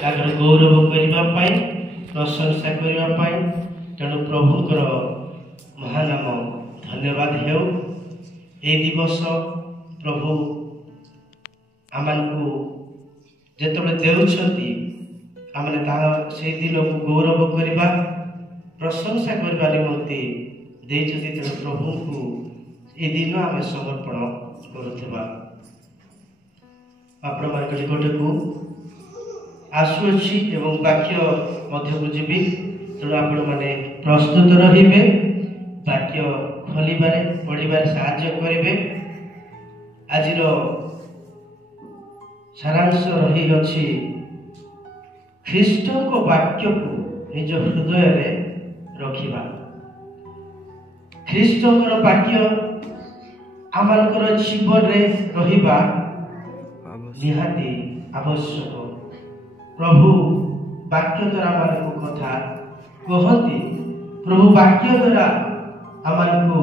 ତାଙ୍କର ଗୌରବ କରିବା ପାଇଁ ପ୍ରଶଂସା କରିବା ପାଇଁ। ତେଣୁ ପ୍ରଭୁଙ୍କର ମହାନାମ ଧନ୍ୟବାଦ ହେଉ। ଏ ଦିବସ ପ୍ରଭୁ ଆମମାନଙ୍କୁ ଯେତେବେଳେ ଦେଉଛନ୍ତି ଆମେ ତାହା ସେହି ଦିନକୁ ଗୌରବ କରିବା ପ୍ରଶଂସା କରିବା ନିମନ୍ତେ ଦେଇଛନ୍ତି। ତେଣୁ ପ୍ରଭୁଙ୍କୁ ଏ ଦିନ ଆମେ ସମର୍ପଣ କରୁଥିବା। ଆପଣମାନଙ୍କ ନିକଟକୁ ଆସୁଅଛି ଏବଂ ବାକ୍ୟ ମଧ୍ୟକୁ ଯିବି। ତେଣୁ ଆପଣମାନେ ପ୍ରସ୍ତୁତ ରହିବେ, ବାକ୍ୟ ଖୋଲିବାରେ ପଢ଼ିବାରେ ସାହାଯ୍ୟ କରିବେ। ଆଜିର ସାରାଂଶ ରହିଅଛି ଖ୍ରୀଷ୍ଟଙ୍କ ବାକ୍ୟକୁ ନିଜ ହୃଦୟରେ ରଖିବା। ଖ୍ରୀଷ୍ଟଙ୍କର ବାକ୍ୟ ଆମମାନଙ୍କର ଜୀବନରେ ରହିବା ନିହାତି ଆବଶ୍ୟକ। ପ୍ରଭୁ ବାକ୍ୟ ଦ୍ୱାରା ଆମମାନଙ୍କୁ କଥା କହନ୍ତି। ପ୍ରଭୁ ବାକ୍ୟ ଦ୍ୱାରା ଆମମାନଙ୍କୁ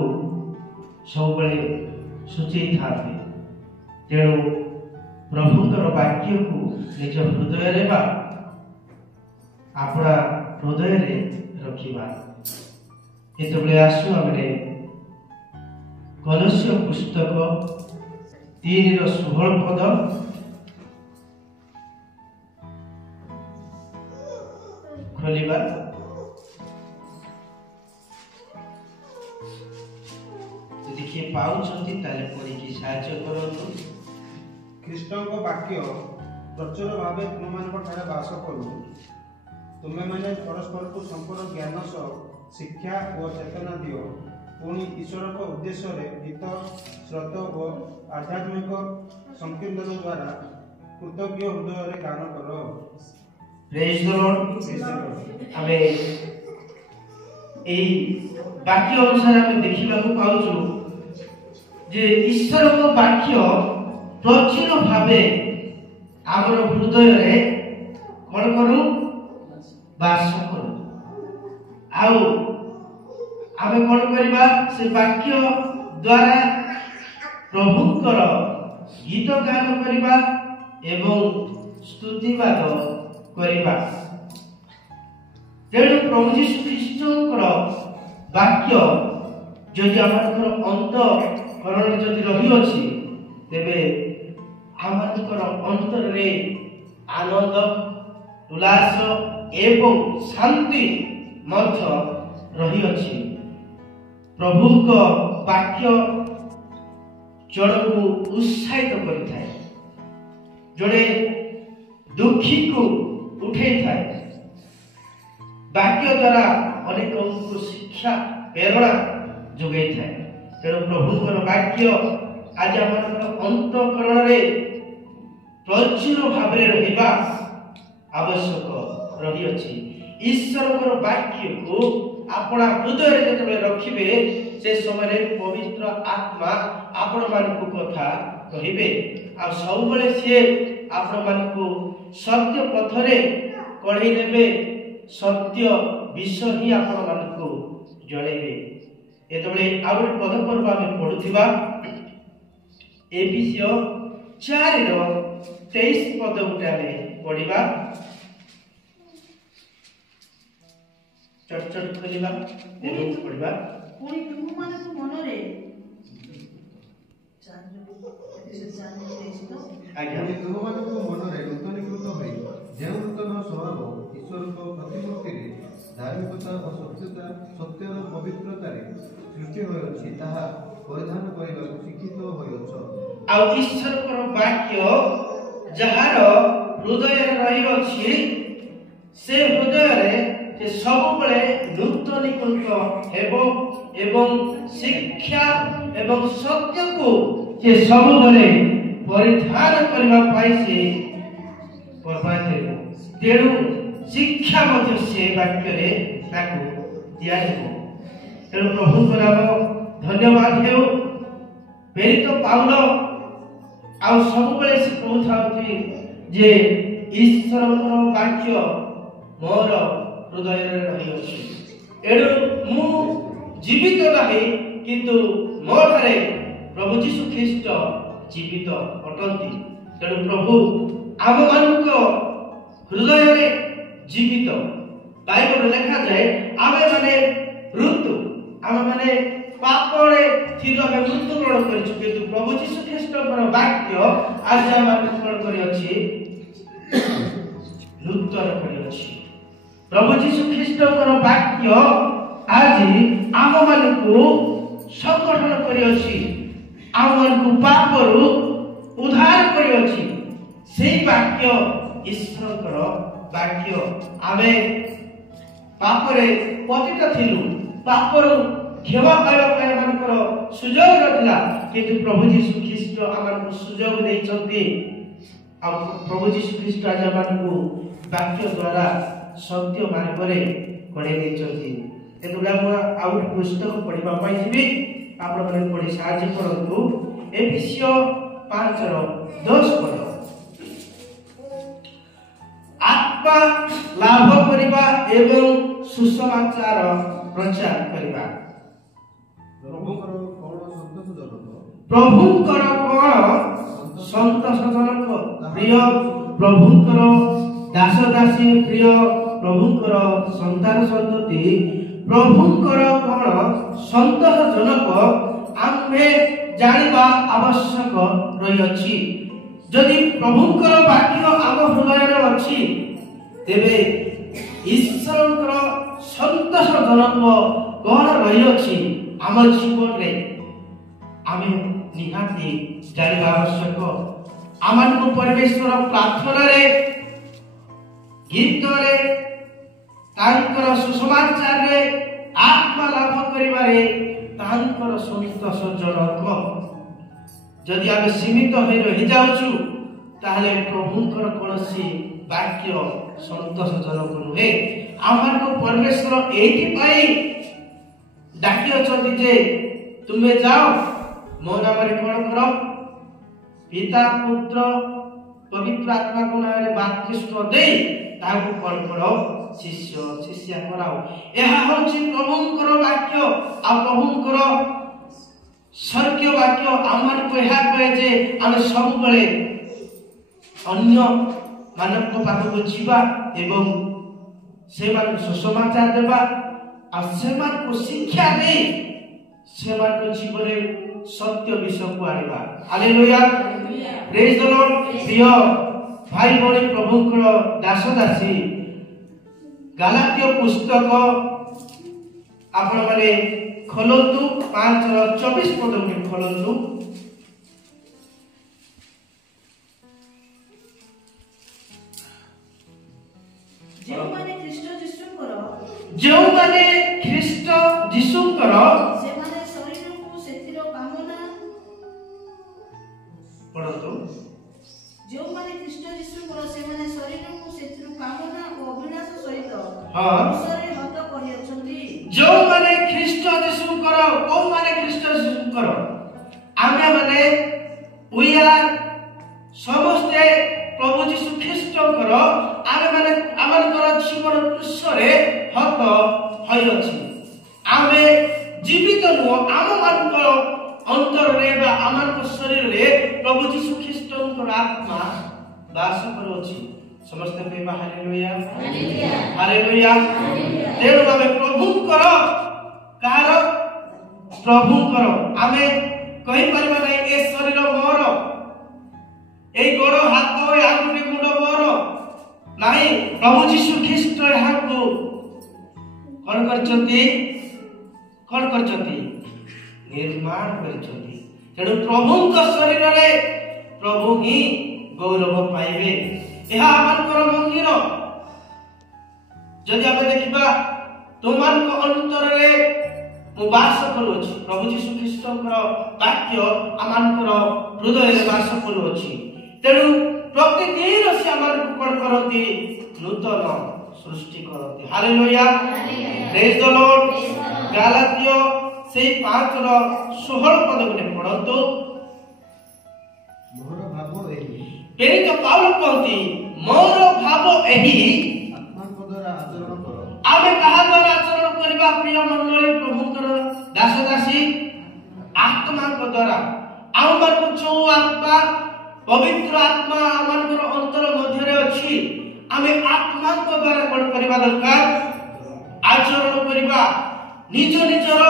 ସବୁବେଳେ ସୂଚେଇଥାନ୍ତି। ତେଣୁ ପ୍ରଭୁଙ୍କର ବାକ୍ୟକୁ ନିଜ ହୃଦୟରେ ବା ଆପଣା ହୃଦୟରେ ରଖିବା। ଯେତେବେଳେ ଆସୁ ଆମେ କଲସ୍ୟ ପୁସ୍ତକ 3:16 ଖୋଲିବା। ଯଦି କିଏ ପାଉଛନ୍ତି ତାହେଲେ ପଢ଼ିକି ସାହାଯ୍ୟ କରନ୍ତୁ। ଖ୍ରୀଷ୍ଟଙ୍କ ବାକ୍ୟ ପ୍ରଚୁର ଭାବେ ତୁମମାନଙ୍କ ଠାରେ ବାସ କରୁ। ତୁମେମାନେ ପରସ୍ପରକୁ ସମ୍ପୂର୍ଣ୍ଣ ଜ୍ଞାନ ସହ ଶିକ୍ଷା ଓ ଚେତନା ଦିଅ। ପୁଣି ଈଶ୍ୱରଙ୍କ ଉଦ୍ଦେଶ୍ୟରେ ଗୀତ, ଶ୍ରୋତ ଓ ଆଧ୍ୟାତ୍ମିକ ସଂକୀର୍ତ୍ତନ ଦ୍ୱାରା କୃତଜ୍ଞ ହୃଦୟରେ ଗାନ କର। ପ୍ରେଜ୍ ଦ ଲର୍ଡ। ଆମେ এই বাক্য অনুসারে আমি দেখিବାକୁ পাଉଛୁ যে ଈଶ୍ୱରଙ୍କ ବାକ୍ୟ ପ୍ରଚୁର ଭାବେ ଆମର ହୃଦୟରେ କ'ଣ କରୁ? ବାସ କରୁ। ଆଉ ଆମେ କ'ଣ କରିବା? ସେ ବାକ୍ୟ ଦ୍ୱାରା ପ୍ରଭୁଙ୍କର ଗୀତ ଗାନ କରିବା ଏବଂ ସ୍ତୁତିବାଦ କରିବା। ତେଣୁ ପ୍ରଭୁ ଯୀଶୁ ଖ୍ରୀଷ୍ଟଙ୍କର ବାକ୍ୟ ଯଦି ଆମମାନଙ୍କର ଅନ୍ତଃକରଣରେ ଯଦି ରହିଅଛି, ତେବେ ଆମମାନଙ୍କର ଅନ୍ତରରେ ଆନନ୍ଦ, ଉଲ୍ଲାସ ଏବଂ ଶାନ୍ତି ମଧ୍ୟ ରହିଅଛି। ପ୍ରଭୁଙ୍କ ବାକ୍ୟ ଜଣକୁ ଉତ୍ସାହିତ କରିଥାଏ, ଜଣେ ଦୁଃଖୀକୁ ଉଠେଇଥାଏ। ବାକ୍ୟ ଦ୍ୱାରା ଅନେକଙ୍କୁ ଶିକ୍ଷା ପ୍ରେରଣା ଯୋଗାଇଥାଏ। ତେଣୁ ପ୍ରଭୁଙ୍କର ବାକ୍ୟ ଆଜି ଆମମାନଙ୍କର ଅନ୍ତଃକରଣରେ ପ୍ରଚୁର ଭାବରେ ରହିବା ଆବଶ୍ୟକ ରହିଅଛି। ଈଶ୍ୱରଙ୍କର ବାକ୍ୟକୁ ଆପଣ ହୃଦୟରେ ଯେତେବେଳେ ରଖିବେ, ସେ ସମୟରେ ପବିତ୍ର ଆତ୍ମା ଆପଣମାନଙ୍କୁ କଥା କହିବେ। ଆଉ ସବୁବେଳେ ସିଏ ଆପଣମାନଙ୍କୁ ସତ୍ୟ ପଥରେ କଢ଼େଇ ନେବେ। ସତ୍ୟ ବିଷୟ ହିଁ ଆପଣମାନଙ୍କୁ ଜଣେଇବେ। ଯେତେବେଳେ ଆଉ ଗୋଟେ ପଦପର୍ବ ଆମେ ପଢୁଥିବା ଏଫେସିୟ 4:23 ପଦ ଗୋଟେ ଆମେ ପଢିବା। ଚଟ ଖୋଲିବା ଏବଂ ପଢିବା। ପୁଣି ତୁମମାନଙ୍କୁ ମନରେ ନୂତନୀକୃତ ହୋଇ ଯେଉଁ ନୂତନ ସ୍ୱଭାବ ଈଶ୍ୱରଙ୍କ ପ୍ରତିମୂର୍ତ୍ତିରେ ଧାର୍ମିକତା ଓ ସତ୍ୟର ପବିତ୍ରତାରେ ସୃଷ୍ଟି ହୋଇଅଛି, ତାହା ପରିଧାନ କରିବାକୁ ଶିକ୍ଷିତ ହୋଇଅଛ। ଆଉ ଈଶ୍ୱରଙ୍କର ବାକ୍ୟ ଯାହାର ହୃଦୟରେ ରହିଅଛି, ସେ ହୃଦୟରେ ସେ ସବୁବେଳେ ନୂତନୀକୃତ ହେବ ଏବଂ ଶିକ୍ଷା ଏବଂ ସତ୍ୟକୁ ସେ ସବୁବେଳେ ପରିଧାନ କରିବା ପାଇଁ ସେ ପ୍ରଭାବିତ। ତେଣୁ ଶିକ୍ଷା ମଧ୍ୟ ସେ ବାକ୍ୟରେ ତାକୁ ଦିଆଯିବ। ତେଣୁ ପ୍ରଭୁଙ୍କର ନାମ ଧନ୍ୟବାଦ ହେଉ। ପ୍ରେରିତ ପାଉଲ ଆଉ ସବୁବେଳେ ସେ କହୁଥାନ୍ତି ଯେ ଈଶ୍ୱରଙ୍କର ବାକ୍ୟ ମୋର ହୃଦୟରେ ରହିଅଛି। ଏଣୁ ମୁଁ ଜୀବିତ ନାହିଁ, କିନ୍ତୁ ମୋ ଠାରେ ପ୍ରଭୁ ଯୀଶୁ ଖ୍ରୀଷ୍ଟ ଜୀବିତ ଅଟନ୍ତି। ତେଣୁ ପ୍ରଭୁ ଆମମାନଙ୍କ ହୃଦୟରେ जीवित बाइबल लिखा जाए आमे माने मृत्यु आमे माने पापरे थिलो आमे मृत्यु ग्रहण करिछु किंतु प्रभु यीशु ख्रीष्टकर वाक्य आज आमे ग्रहण करि अछि नूतन करि अछि प्रभु यीशु ख्रीष्टकर वाक्य आज आम मानकु संगठन करि अछि आम मानकु पापरु उद्धार करि अछि सेही वाक्य ईश्वरकर वाक्य आमे पापरे पतित थिलु पापरु क्षमा पाइबा ପାଇଁ ମାନଙ୍କର ସୁଯୋଗ ନଥିଲା କିନ୍ତୁ ପ୍ରଭୁ ଯୀଶୁ ଖ୍ରୀଷ୍ଟ ଆମକୁ ସୁଯୋଗ ଦେଇଛନ୍ତି ଆଉ ପ୍ରଭୁ ଯୀଶୁ ଖ୍ରୀଷ୍ଟ ଆଜି ଆମକୁ ବାକ୍ୟ ଦ୍ୱାରା ସତ୍ୟ ମାର୍ଗରେ କଢେଇ ଦେଇଛନ୍ତି ଏତବେଳେ ମୁଁ ଆଉ ଗୋଟେ ପୁସ୍ତକ ପଢିବା ପାଇଁ ଯିବି ଆପଣମାନେ ପଢି ସାହାଯ୍ୟ କରନ୍ତୁ ଏଫେସିୟ 5:10 ପଢ आत्मा लाभ करिबा एवं सुसमाचार प्रचार करिबा प्रभुकर कोण संतोषजनक प्रिय प्रभुकर दास दासी प्रिय प्रभुकर संतान संतति प्रभुकर कोण संतोषजनक आमे जानिबा आवश्यक रही अछि जदि प्रभुकर वाक्य आम हृदय रे अछि तेबे ईश्वरकर संतोषजनक कोण रही अछि आम जीवन रे आमे निहाती जानिबा आवश्यक आमनको परमेश्वर प्रार्थना रे गीत रे तांकर सुसमाचार रे आत्मा लाभ करिबारे तांकर संतोषजनक जदि आमे सीमित होई रहि जाउछु ताहले प्रभुकर कोनसी वाक्य संतोषजनक नुहे आमनको परमेश्वर एथि पई डाकी अछंती जे तुमे जाओ मो नाम रे कोन करो पिता पुत्र पवित्र आत्मा को नाम रे बाप्तिस्म दे ताको कोन करो शिष्य शिष्य कराओ एहा होछि प्रभुकर वाक्य आ प्रभुकर स्वर्गीय वाक्य आमर को एहा कहे जे आमे सब बेले अन्य मानव पाखक जीवा एवं से मान सुसमाचार देबा आ से मान को शिक्षा दे से मान को जीवन सत्य विषय को आनिबा हालेलुया प्रेज द लॉर्ड प्रिय भाई बड़ी प्रभुकर दास दासी गलात्य पुस्तक आपण माने खोलंतु 5:24 पद में खोलंतु जो माने ख्रीष्ट जीशुकर से माने शरीर को सेतिर कामना पढतो जो माने ख्रीष्ट जीशुकर से माने शरीर को सेतिर कामना और अभिलाष सहित हां उसरे हत करि अछंती जो माने ख्रीष्ट जीशुकर को माने ख्रीष्ट जीशुकर आमे माने वी आर समस्ते प्रभु जीशु ख्रीष्टकर आमे माने हमर जीवन कृष्णरे हत होय अछि आमे जीवित नो आम मानकर अंतर रे बा आमर शरीर रे प्रभु जीशु ख्रीष्टकर आत्मा वास करो अछि समस्त पे हालेलुया हालेलुया तेरो आमे प्रभु करो कार प्रभु करो आमे कहि परबा नै ए शरीर मोर ए गोड़ हाथ ए आंगुठी गुंड मोर नाही प्रभु जीशु ख्रीष्ट हाकु कोन करचंती निर्माण करचंती तेणु प्रभु का शरीर रे प्रभु ही गौरव पाइबे एहा हमर मंदिर जदि हम देखिबा तुमान को अंतर रे मु वास करूछि प्रभु यीशु ख्रीष्टकर वाक्य आमानकर हृदय रे वास करूछि तेणु प्रतिदिन से हमर कोन करती नूतन सृष्टि करती हालेलुया प्रेज द लॉर्ड गलातिय से 5:16 पद में पढतो मोर भाव एही पेरी तो पाउल कहती मोर भाव एही आत्मा को द्वारा आचरण करो आमे कहा द्वारा आचरण करबा प्रिय मंडली प्रभुकर दास दासी आत्मा को द्वारा आमर को जो आत्मा पवित्र आत्मा आमर अंतर मध्य रे अछि आमे आत्मा को द्वारा कोन करबा दरकार आचरण करबा निज निजर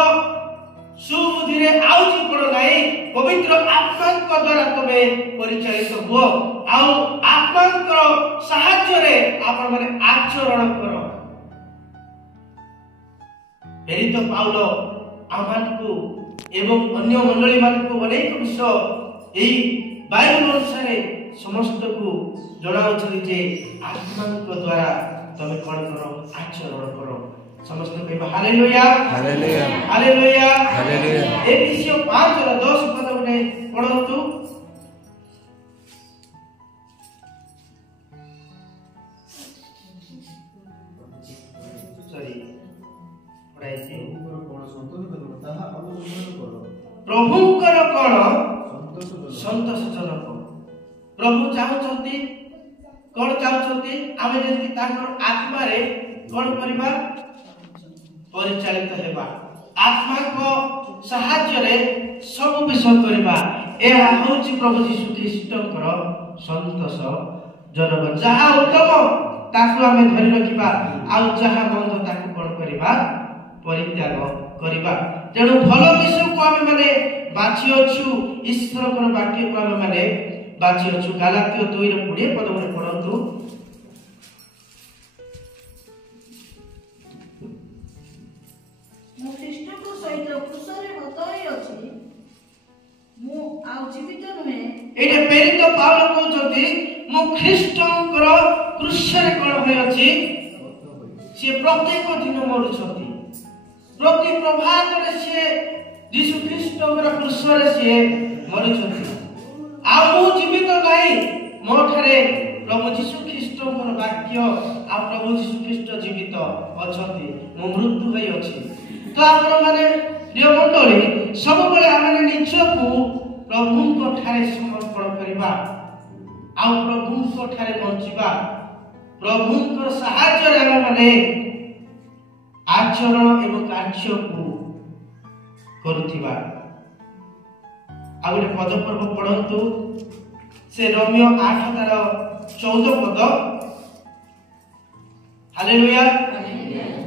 सुबुद्धि रे आउची पड़ नाही पवित्र आत्मा को द्वारा तमे परिचालित हो आउ आत्मा को सहायता रे आपण माने आचरण करो एरी तो पाउलो आमान को एवं अन्य मंडली मान को अनेक विषय एई बाइबल अनुसार समस्त को जणाउछथि जे आत्मा को द्वारा तमे कोन करो आचरण करो समस्त कहबा हालेलुया हालेलुया हालेलुया हालेलुया। एफिसियों 5:10 पद उठे पढନ୍ତୁ सॉरी पढाइछि प्रभुଙ୍କର प्रभुଙ୍କର कोन सन्तोषजनक कोन सन्तोषजनक संतोषजनक प्रभु चाहुचंती कोन चाहुचंती आमे जेंति ताकर आत्मा रे कोन करबा परिचालित हेबा आत्मा को सहायता रे सब विषय करबा एहा होची प्रभु यीशु ख्रीष्टकर संतोष जनक जहा उत्तम ताकु आमे धरि रखिबा आ जहा मंद ताकु कोन करबा परित्याग करबा तेणु भल विषय को आमे माने बाछि अछु ईश्वर को वाक्य को आमे माने बाछि अछु गलातियो 2:20 पद में पढନ୍ତୁ ମୁଁ ଖ୍ରୀଷ୍ଟଙ୍କ ସହିତ କ୍ରୁଶରେ ହତ ହୋଇ ଅଛି ମୁଁ ଆଉ ଜୀବିତ ନୁହେଁ एटे प्रेरित पाउल कहउछथि मो ख्रीष्टଙ୍କର क्रूसरे कोन होय अछि से प्रत्येक दिन मरुछथि प्रति प्रभात रे से यीशु ख्रीष्टଙ୍କର क्रूसरे से मरुछथि आ मु जीवित नाही मो ठारे प्रभु यीशु ख्रीष्टଙ୍କର वाक्य आ प्रभु यीशु ख्रीष्ट जीवित अछथि मो मृत्यु होई अछि तो आपण माने प्रिय मंडली सब बेले आमे निजको प्रभुको ठारे समर्पण करिबा आ प्रभुको ठारे बंचिबा प्रभुको सहायता रे आमे माने आचरण एवं कार्य को करूथिबा आ गोटे पद पर्व पढନ୍ତୁ से रोमियो 8 तार 14 पद हालेलुया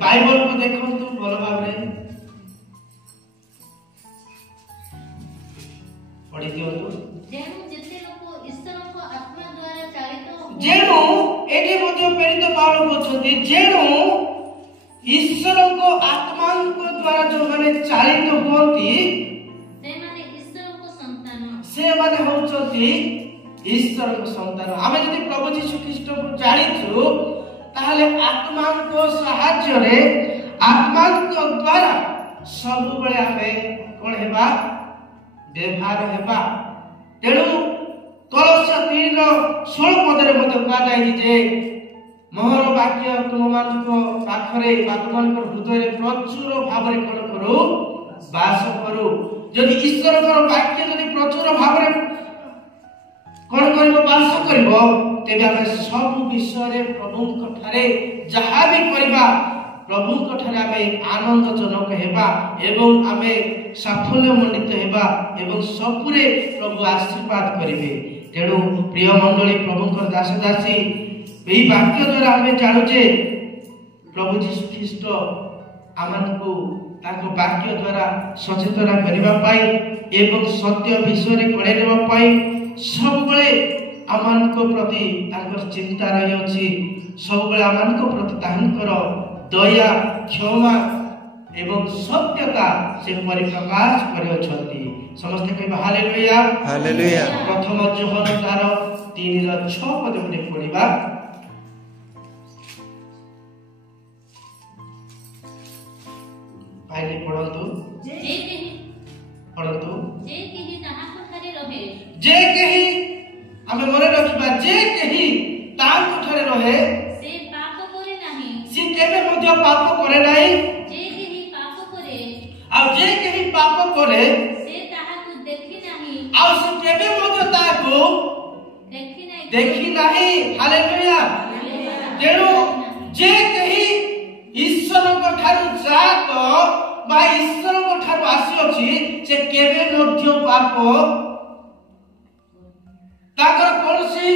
बाइबल को देखंतु भल भाबरे पढि दियंतु जेणु जेते लोक ईश्वरଙ୍କ आत्मा द्वारा चालित जेणु एठी मध्ये प्रेरित पाउल कहउछथि जेणु ईश्वरଙ୍କ आत्माଙ୍କ द्वारा जो माने चालित होंती से माने होउछथि ईश्वरଙ୍କ संतान आमे जदि प्रभु यीशु ख्रीष्ट को जानिछु ताहले आत्माଙ୍କ सहायता रे आत्माଙ୍କ द्वारा सब बेले आमे कोन हेबा व्यवहार हेबा तेणु कलश 3:16 पदरे मध्ये कहा जाय जे मोहर वाक्य तुममानको पाखरे तुममानकर हृदय रे प्रचुर भावरे कोन करू वास करू जदि ईश्वरकर वाक्य जदि प्रचुर भावरे कोन करबो वास करबो तेबे हम सब विषय रे प्रभुଙ୍କ ठारे जहा भी करबा प्रभुଙ୍କ ठारे हमें आनंदजनक हेबा एवं हमें साफल्य मंडित हेबा एवं सबुरे प्रभु आशीर्वाद करिवे तेणु प्रिय मंडली प्रभुଙ୍କର दास दासी एही वाक्य द्वारा हमें जानु जे प्रभु यीशु ख्रीष्ट आमनको ताको वाक्य द्वारा सचेतना करिबा पाई एवं सत्य विषय रे कळेलेबा पाई सब बेले आमनको प्रति ताकर चिंता रही अछि सब बेले आमनको प्रति तांकर दया क्षमा एवं सत्यता से परिप्रकाश करियछथि समस्त कहबा हालेलुया हालेलुया। प्रथम जोहन तार 3:6 पद में पढिबा पाइले पढନ୍ତୁ पढନ୍ତୁ जे केही हमें मने रखिबा जे केही ताको ठारे रहे से पाप करे नाही से केबे मध्ये पाप करे नाही जे केही पाप करे आ जे केही पाप करे से ताहाकु देखि नाही आ से केबे मध्ये ताको देखि नाही हालेलुया तेणु जे केही ईश्वर को ठारू जात बा ईश्वर को ठारू आसी अछि से केबे मध्ये पाप ताकर कोनसी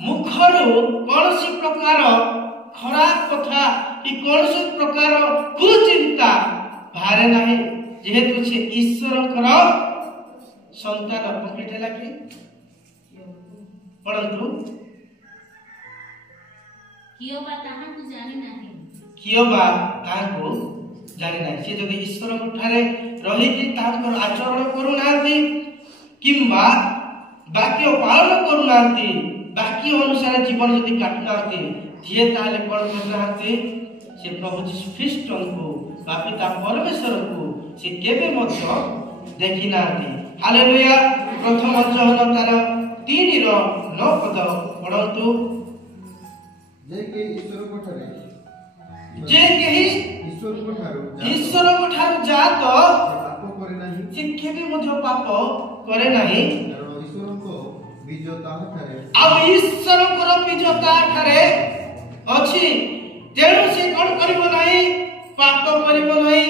ମୁଖରୁ କୌଣସି ପ୍ରକାର ଖରାପ କଥା କି କୌଣସି ପ୍ରକାର କୁଚିନ୍ତା ବାହାରେ ନାହିଁ, ଯେହେତୁ ସେ ଈଶ୍ୱରଙ୍କର ସନ୍ତାନ। କମ୍ପ୍ଲିଟ ହେଲା କି? ପଢନ୍ତୁ। କିଏ ବା ତାହାଙ୍କୁ ଜାଣିନାହିଁ। କିଏ ବା ତାହାଙ୍କୁ ଜାଣିନାହିଁ। ସେ ଯଦି ଈଶ୍ୱରଙ୍କ ଠାରେ ରହିକି ତାଙ୍କର ଆଚରଣ କରୁନାହାନ୍ତି କିମ୍ବା ବାକ୍ୟ ପାଳନ କରୁନାହାନ୍ତି, ବାକ୍ୟ ଅନୁସାରେ ଜୀବନ ଯଦି କାଟୁନାହାନ୍ତି, ଯିଏ ତାହେଲେ କଣ କରୁନାହାନ୍ତି? ସେ ପ୍ରଭୁ ଯୀଶୁ ଖ୍ରୀଷ୍ଟଙ୍କୁ ବା ପିତା ପରମେଶ୍ୱରଙ୍କୁ ସେ କେବେ ମଧ୍ୟ ଦେଖି ନାହାନ୍ତି। ହାଲେଲୁୟା। ପ୍ରଥମ ଯୋହନ ତାର 3:9 ପଦ ପଢନ୍ତୁ। ଯେ କେହି ଈଶ୍ୱରଙ୍କ ଠାରୁ ଜାତ ପାପ କରେ ନାହିଁ, ସେ କେବେ ମଧ୍ୟ ପାପ କରେ ନାହିଁ। କାରଣ ଈଶ୍ୱରଙ୍କ ବୀଜ ତାହାଠାରେ ଆଉ ଈଶ୍ୱରଙ୍କର ବୀଜ ତାହାଠାରେ ଅଛି। ତେଣୁ ସେ କଣ କରିବ ନାହିଁ? ପାପ କରିବ ନାହିଁ।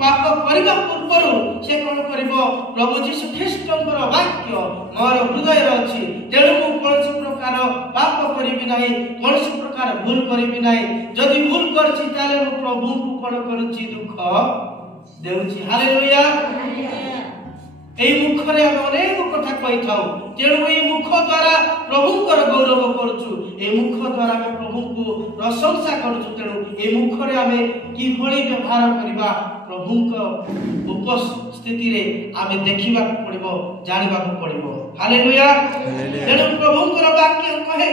ପାପ କରିବା ପୂର୍ବରୁ ସେ କଣ କରିବ? ପ୍ରଭୁ ଯୀଶୁ ଖ୍ରୀଷ୍ଟଙ୍କର ବାକ୍ୟ ମୋର ହୃଦୟରେ ଅଛି, ତେଣୁ ମୁଁ କୌଣସି ପ୍ରକାର ପାପ କରିବି ନାହିଁ, କୌଣସି ପ୍ରକାର ଭୁଲ କରିବି ନାହିଁ। ଯଦି ଭୁଲ କରିଛି ତାହେଲେ ମୁଁ ପ୍ରଭୁଙ୍କୁ କଣ କରୁଛି? ଦୁଃଖ ଦେଉଛି। ହାଲେଲୁୟା। এই মুখরে আমি অনেক কথা কইথাও, তেণু এই মুখ দ্বারা প্রভুঙ্কর গৌরব করছু, এই মুখ দ্বারা আমি প্রভুঙ্কু প্রশংসা করছু। তেণু এই মুখরে আমি কিভাবে ব্যবহার করিবা প্রভুঙ্ক উপস্থিতিরে আমি দেখিବାକୁ পড়িব, জানিବାକୁ পড়িব। হালেলুয়া। তেণু প্রভুঙ্কর বাক্য কহে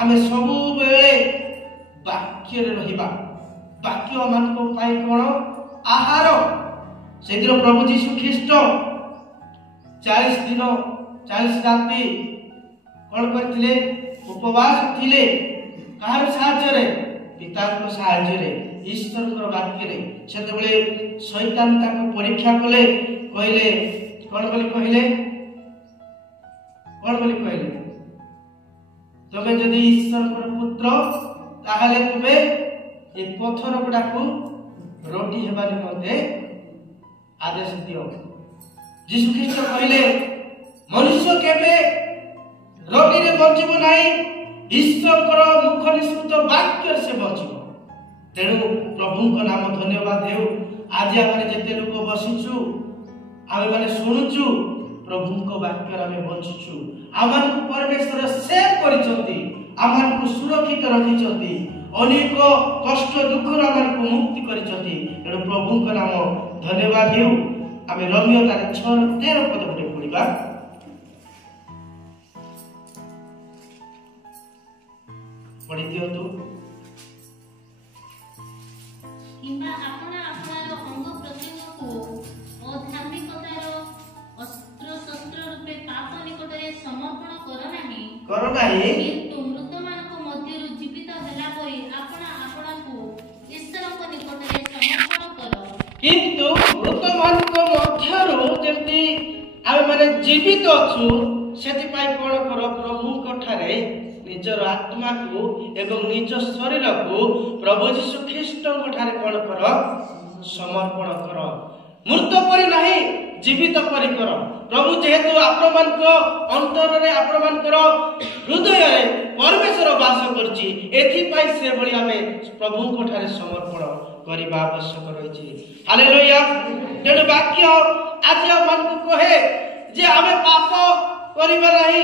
আমি ସବୁବେଳେ ବାକ୍ୟରେ ରହିବା। ବାକ୍ୟ ମାନଙ୍କ ପାଇଁ କଣ? ଆହାର। ସେଦିନ ପ୍ରଭୁ ଯୀଶୁ ଖ୍ରୀଷ୍ଟ 40 ଦିନ 40 ରାତି କଣ କରିଥିଲେ? ଉପବାସ ଥିଲେ। କାହାର ସାହାଯ୍ୟରେ? ପିତାଙ୍କ ସାହାଯ୍ୟରେ, ଈଶ୍ୱରଙ୍କର ବାକ୍ୟରେ। ସେତେବେଳେ ଶୈତାନ ତାଙ୍କୁ ପରୀକ୍ଷା କଲେ, କହିଲେ କଣ ବୋଲି କହିଲେ? କଣ ବୋଲି କହିଲେ? ତମେ ଯଦି ଈଶ୍ୱରଙ୍କର ପୁତ୍ର ତାହେଲେ ତୁମେ ଏ ପଥର ଗୁଡାକୁ ରୋଟି ହେବା ନିମନ୍ତେ ଆଦେଶ ଦିଅ। ଯୀଶୁ ଖ୍ରୀଷ୍ଟ କହିଲେ ମନୁଷ୍ୟ କେବେ ରୋଟିରେ ବଞ୍ଚିବ ନାହିଁ, ଈଶ୍ୱରଙ୍କର ମୁଖ ନିଃସୃତ ବାକ୍ୟରେ ସେ ବଞ୍ଚିବ। ତେଣୁ ପ୍ରଭୁଙ୍କ ନାମ ଧନ୍ୟବାଦ ହେଉ। ଆଜି ଆମେ ଯେତେ ଲୋକ ବସିଛୁ, ଆମେ ମାନେ ଶୁଣୁଛୁ, ପ୍ରଭୁଙ୍କ ବାକ୍ୟରେ ଆମେ ବଞ୍ଚୁଛୁ। ଆମମାନଙ୍କୁ ପରମେଶ୍ୱର ସେଭ୍ କରିଛନ୍ତି, ଆମମାନଙ୍କୁ ସୁରକ୍ଷିତ ରଖିଛନ୍ତି, ଅନେକ କଷ୍ଟ ଦୁଃଖରୁ ଆମମାନଙ୍କୁ ମୁକ୍ତି କରିଛନ୍ତି। ତେଣୁ ପ୍ରଭୁଙ୍କ ନାମ ଧନ୍ୟବାଦ ହେଉ। ଆମେ ରୋମିଓ ତାର 6:13 ପଦ ପଢିବା। ପଢି ଦିଅନ୍ତୁ। କିମ୍ବା ଆପଣା ଆପଣାର ଅଙ୍ଗ ପ୍ରତ୍ୟଙ୍ଗକୁ ଅଧାର୍ମିକତାର ଅସ୍ତ୍ରଶସ୍ତ୍ର ରୂପେ ପାପ ନିକଟରେ ସମର୍ପଣ କର ନାହିଁ, କିନ୍ତୁ ମୃତମାନଙ୍କ ମଧ୍ୟରୁ ଜୀବିତ ହେଲା ପରି ଆପଣା ଆପଣାକୁ ଈଶ୍ୱରଙ୍କ ନିକଟରେ ସମର୍ପଣ କର। କିନ୍ତୁ ମୃତମାନଙ୍କ ମଧ୍ୟରୁ ଯେମିତି ଆମେ ମାନେ ଜୀବିତ ଅଛୁ, ସେଥିପାଇଁ କଣ କର? ପ୍ରଭୁଙ୍କ ଠାରେ ନିଜର ଆତ୍ମାକୁ ଏବଂ ନିଜ ଶରୀରକୁ ପ୍ରଭୁ ଯୀଶୁ ଖ୍ରୀଷ୍ଟଙ୍କ ଠାରେ କଣ କର? ସମର୍ପଣ କର। ମୃତ ପରି ନାହିଁ, ଜୀବିତ ପରି କର। ପ୍ରଭୁ ଯେହେତୁ ଆପଣମାନଙ୍କ ଅନ୍ତରରେ, ଆପଣମାନଙ୍କର ହୃଦୟରେ ପରମେଶ୍ୱର ବାସ କରୁଛି, ଏଥିପାଇଁ ସେଭଳି ଆମେ ପ୍ରଭୁଙ୍କ ଠାରେ ସମର୍ପଣ କରିବା ଆବଶ୍ୟକ ରହିଛି। ହାଲେଲୁୟା। ତେଣୁ ବାକ୍ୟ ଆଜି ଆମମାନଙ୍କୁ କହେ ଯେ ଆମେ ପାପ କରିବା ନାହିଁ,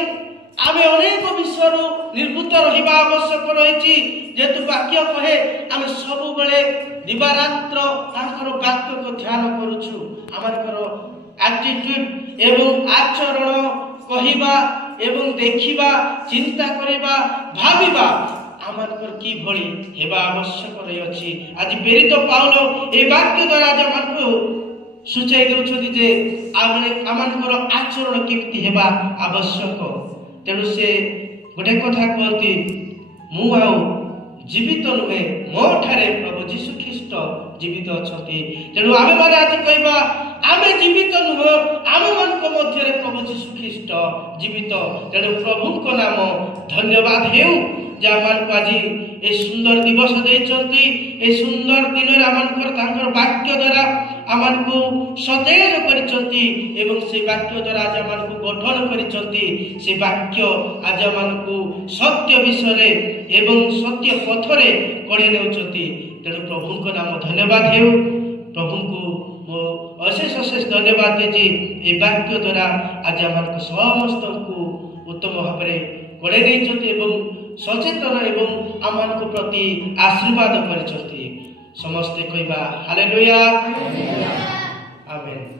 ଆମେ ଅନେକ ବିଷୟରୁ ନିର୍ଭୂତ ରହିବା ଆବଶ୍ୟକ ରହିଛି। ଯେହେତୁ ବାକ୍ୟ କହେ ଆମେ ସବୁବେଳେ ଦିବାରାତ୍ର ତାଙ୍କର ବାକ୍ୟକୁ ଧ୍ୟାନ କରୁଛୁ, ଆମଙ୍କର ଆଟିଟ୍ୟୁଡ ଏବଂ ଆଚରଣ, କହିବା ଏବଂ ଦେଖିବା, ଚିନ୍ତା କରିବା, ଭାବିବା ଆମମାନଙ୍କର କିଭଳି ହେବା ଆବଶ୍ୟକ ରହିଅଛି। ଆଜି ପ୍ରେରିତ ପାଉଲ এই ବାକ୍ୟ ଦ୍ୱାରା ଆଜି ଆମମାନଙ୍କୁ ସୂଚାଇ ଦେଉଛନ୍ତି ଯେ ଆମମାନଙ୍କର ଆଚରଣ କେମିତି ହେବା ଆବଶ୍ୟକ। ତେଣୁ ସେ ଗୋଟେ କଥା କୁହନ୍ତି, ମୁଁ ଆଉ ଜୀବିତ ନୁହେଁ, ମୋ ଠାରେ ପ୍ରଭୁ ଯୀଶୁ ଖ୍ରୀଷ୍ଟ ଜୀବିତ ଅଛନ୍ତି। ତେଣୁ ଆମେମାନେ ଆଜି କହିବା ଆମେ ଜୀବିତ ନୁହଁ, ଆମମାନଙ୍କ ମଧ୍ୟରେ ପ୍ରଭୁ ଯୀଶୁ ଖ୍ରୀଷ୍ଟ ଜୀବିତ। ତେଣୁ ପ୍ରଭୁଙ୍କ ନାମ ଧନ୍ୟବାଦ ହେଉ। যে আমাকে আজি এই সুন্দর দিবস দেইছন্তি এই সুন্দর দিনের আমানকর তাঙ্কর বাক্য দ্বারা আমানকু সতেজ করিছন্তি এবং সেই বাক্য দ্বারা আজ আমানকু গঠন করিছন্তি সেই বাক্য আজ আমানকু সত্য বিষয়ে এবং সত্য পথরে কড়ে নেউছন্তি। তেণু প্রভুଙ୍କ নাম ধন্যবাদ হেউ। প্রভুଙ୍କୁ ମୁଁ ଅଶେଷ ଅଶେଷ ଧନ୍ୟବାଦ ଦେଇଛି এই ବାକ୍ୟ ଦ୍ୱାରା ଆଜି ଆମକୁ ସମସ୍ତଙ୍କୁ ଉତ୍ତମ ଭାବରେ କଢ଼େଇ ନେଇଛନ୍ତି ଏବଂ ସଚେତନ ଏବଂ ଆମମାନଙ୍କ ପ୍ରତି ଆଶୀର୍ବାଦ କରିଛନ୍ତି। ସମସ୍ତେ କହିବା ହାଲେଲୁୟା, ଆମେନ୍।